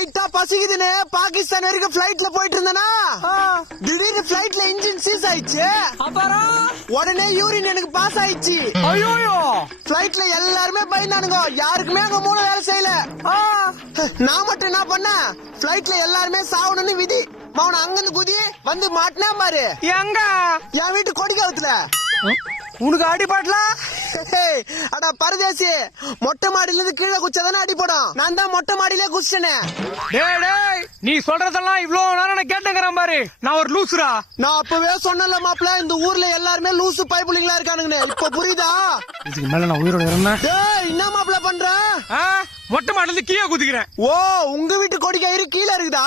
லைட்டா பசிக்குதுன்னு பாகிஸ்தான் வரைக்கும் பிளைட்ல போயிட்டு இருந்தேனா திடீர்னு பிளைட்ல இன்ஜின் சீஸ் ஆயிடுச்சு. அப்புறம் உடனே யூரின் எனக்கு பாஸ் ஆயிடுச்சு. ஐயோ பிளைட்ல எல்லாருமே பயந்தானுங்க. யாருக்குமே அங்க மூளை வேலை செய்யல. நான் மட்டும் என்ன பண்ணேன், பிளைட்ல எல்லாருமே சாவணும்னு விதி. அவனை அங்கிருந்து குதி வந்து மாட்டினா பாரு. எங்க? என் வீட்டு கொடிக்காவத்துல. உனக்கு அடிபாட்டல? அடா பரதேசி, மொட்டை மாடியில இருந்து கீழே குச்சாதானே அடிப்படும். நான் தான் மொட்டை மாடியிலே குச்சிட்டேனே. டேய் நீ சொல்றதெல்லாம் இவ்வளவு நேரம் கேட்டுங்கிறான் பாரு. நான் ஒரு லூசுரா. நான் அப்பவே சொன்னல மாப்பிள்ள, இந்த ஊர்ல எல்லாருமே லூசு பைப்புலிங்களா இருக்கானுங்க. இப்ப புரியுதா? இதுக்கு மேல நான் உயிரோட இருந்தேன். டேய் என்ன மாப்பிள்ள பண்ற? மொட்டை மாடில இருந்து கீழே குதிக்கிறேன். ஓ, உங்க வீட்டு கொடிக்காயிரு கீழே இருக்குதா?